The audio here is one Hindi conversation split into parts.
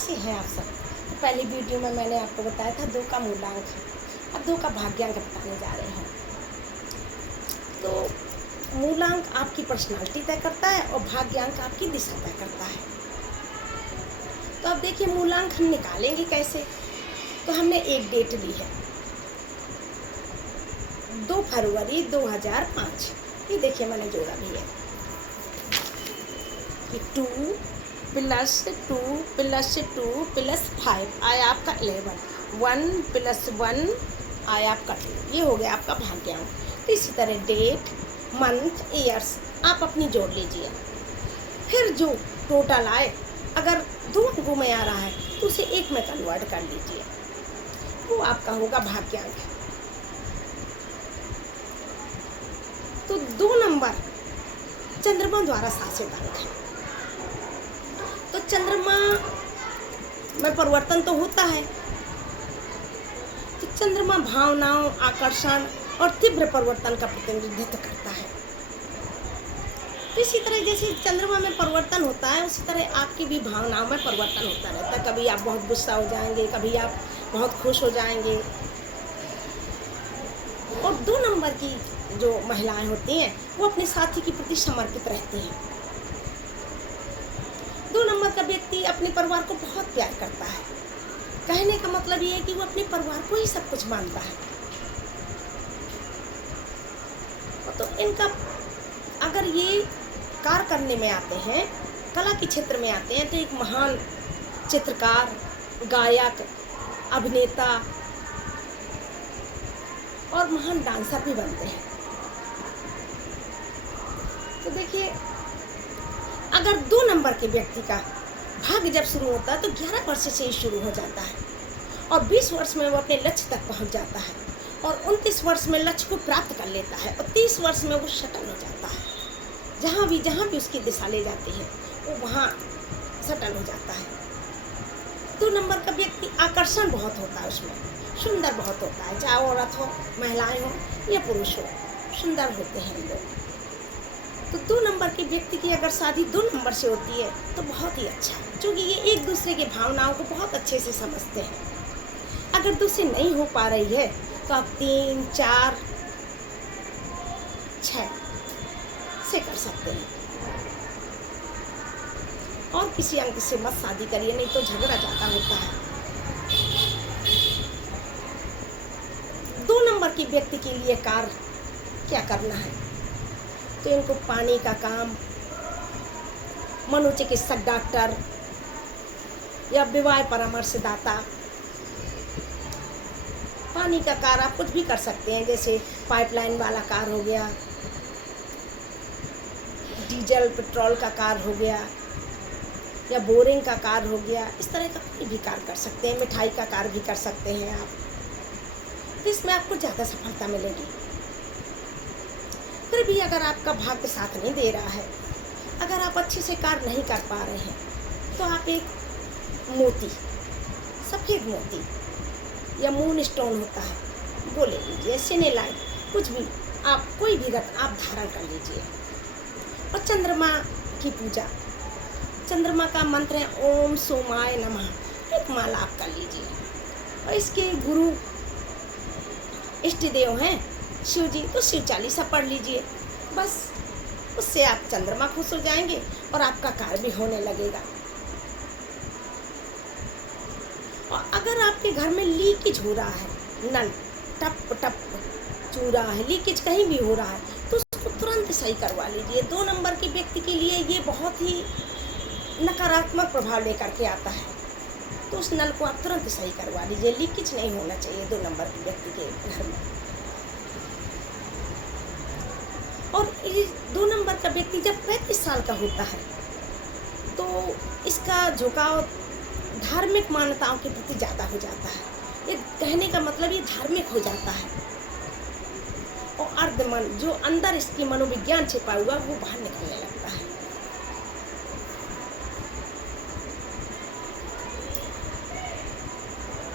कैसे हैं आप सब। तो पहली वीडियो में मैंने आपको बताया था 2 का मूलांक, अब 2 का भाग्यांक बताने जा रहे हैं। तो मूलांक आपकी पर्सनालिटी तय करता है और भाग्यांक आपकी दिशा तय करता है। तो अब देखिए मूलांक हम निकालेंगे कैसे। तो हमने एक डेट ली है 2 फरवरी 2005। ये देखिए मैंने जोड़ा भी है कि 2 + 2 + 2 + 5 आया आपका 11, 1 + 1 आया आपका 2। ये हो गया आपका भाग्यांक। तो इसी तरह डेट, मंथ, ईयर्स आप अपनी जोड़ लीजिए। फिर जो टोटल आए, अगर 2 अंकों में आ रहा है तो उसे 1 में कन्वर्ट कर लीजिए, वो आपका होगा भाग्यांक। तो 2 नंबर चंद्रमा द्वारा शासित अंक है। तो चंद्रमा में परिवर्तन तो होता है, तो चंद्रमा भावनाओं, आकर्षण और तीव्र परिवर्तन का प्रतिनिधित्व करता है। तो इसी तरह जैसे चंद्रमा में परिवर्तन होता है, उसी तरह आपकी भी भावनाओं में परिवर्तन होता रहता है। कभी आप बहुत गुस्सा हो जाएंगे, कभी आप बहुत खुश हो जाएंगे। और 2 नंबर की जो महिलाएं होती हैं वो अपने साथी के प्रति समर्पित रहती हैं। 2 नंबर का व्यक्ति अपने परिवार को बहुत प्यार करता है। कहने का मतलब ये है कि वो अपने परिवार को ही सब कुछ मानता है। तो इनका अगर ये कार्य करने में आते हैं, कला के क्षेत्र में आते हैं, तो एक महान चित्रकार, गायक, अभिनेता और महान डांसर भी बनते हैं। तो देखिए अगर 2 नंबर के व्यक्ति का भाग्य जब शुरू होता है तो 11 वर्ष से ही शुरू हो जाता है और 20 वर्ष में वो अपने लक्ष्य तक पहुंच जाता है और 29 वर्ष में लक्ष्य को प्राप्त कर लेता है और 30 वर्ष में वो सेटल हो जाता है। जहाँ भी उसकी दिशा ले जाती है वो वहाँ सेटल हो जाता है। 2 नंबर का व्यक्ति आकर्षण बहुत होता है, उसमें सुंदर बहुत होता है, चाहे औरत हो, महिलाएं हो या पुरुष हो, सुंदर होते हैं लोग। तो 2 नंबर के व्यक्ति की अगर शादी 2 नंबर से होती है तो बहुत ही अच्छा है, क्योंकि ये एक दूसरे की भावनाओं को बहुत अच्छे से समझते हैं। अगर 2 से नहीं हो पा रही है तो आप 3, 4, 6 से कर सकते हैं और किसी अंक से मत शादी करिए, नहीं तो झगड़ा ज़्यादा होता है। 2 नंबर के व्यक्ति के लिए कार्य क्या करना है, तो इनको पानी का काम, मनोचिकित्सक, डॉक्टर या विवाह परामर्शदाता, पानी का कार्य आप कुछ भी कर सकते हैं, जैसे पाइपलाइन वाला कार्य हो गया, डीजल पेट्रोल का कार्य हो गया या बोरिंग का कार्य हो गया। इस तरह का कोई भी कार्य कर सकते हैं। मिठाई का कार्य भी कर सकते हैं आप, तो इसमें आपको ज़्यादा सफलता मिलेगी। फिर भी अगर आपका भाग्य साथ नहीं दे रहा है, अगर आप अच्छे से कार्य नहीं कर पा रहे हैं, तो आप एक मोती, सफ़ेद मोती या मून स्टोन होता है, वो ले लीजिए, सेनेलाइट, कुछ भी आप, कोई भी रत्न आप धारण कर लीजिए। और चंद्रमा की पूजा, चंद्रमा का मंत्र है ओम सोमाय नमः, एक माला आप कर लीजिए। और इसके गुरु इष्ट देव हैं शिव जी, तो शिव चालीसा पढ़ लीजिए। बस उससे आप चंद्रमा खुश हो जाएंगे और आपका कार्य भी होने लगेगा। और अगर आपके घर में लीकेज हो रहा है, नल टप टप चू रहा है, लीकेज कहीं भी हो रहा है, तो उसको तुरंत सही करवा लीजिए। 2 नंबर के व्यक्ति के लिए ये बहुत ही नकारात्मक प्रभाव लेकर के आता है, तो उस नल को आप तुरंत सही करवा लीजिए। लीकेज नहीं होना चाहिए 2 नंबर के व्यक्ति के घर में। और ये 2 नंबर का व्यक्ति जब 35 साल का होता है तो इसका झुकाव धार्मिक मान्यताओं के प्रति ज़्यादा हो जाता है। ये कहने का मतलब ये धार्मिक हो जाता है और अर्धमन, जो अंदर इसकी मनोविज्ञान छिपा हुआ, वो बाहर निकलने लगता है।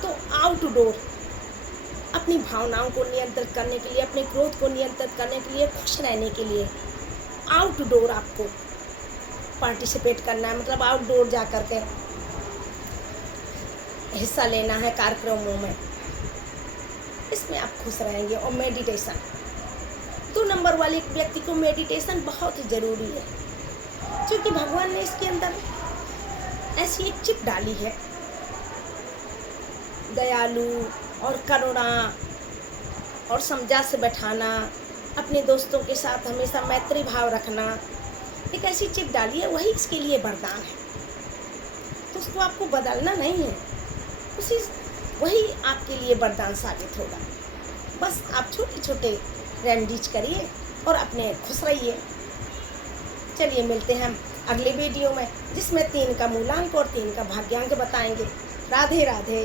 तो आउटडोर अपनी भावनाओं को नियंत्रित करने के लिए, अपने क्रोध को नियंत्रित करने के लिए, खुश रहने के लिए आउटडोर आपको पार्टिसिपेट करना है, मतलब आउटडोर जा कर के हिस्सा लेना है कार्यक्रमों में, इसमें आप खुश रहेंगे। और मेडिटेशन, 2 नंबर वाले व्यक्ति को मेडिटेशन बहुत ज़रूरी है, क्योंकि भगवान ने इसके अंदर ऐसी एक चिप डाली है, दयालु और करुणा और समझा से बैठाना, अपने दोस्तों के साथ हमेशा मैत्री भाव रखना, एक ऐसी चिप डाली है, वही इसके लिए वरदान है। तो उसको आपको बदलना नहीं है, वही आपके लिए वरदान साबित होगा। बस आप छोटे छोटे रेमेडीज करिए और अपने खुश रहिए। चलिए मिलते हैं हम अगले वीडियो में, जिसमें 3 का मूलांक और 3 का भाग्यांक बताएंगे। राधे राधे।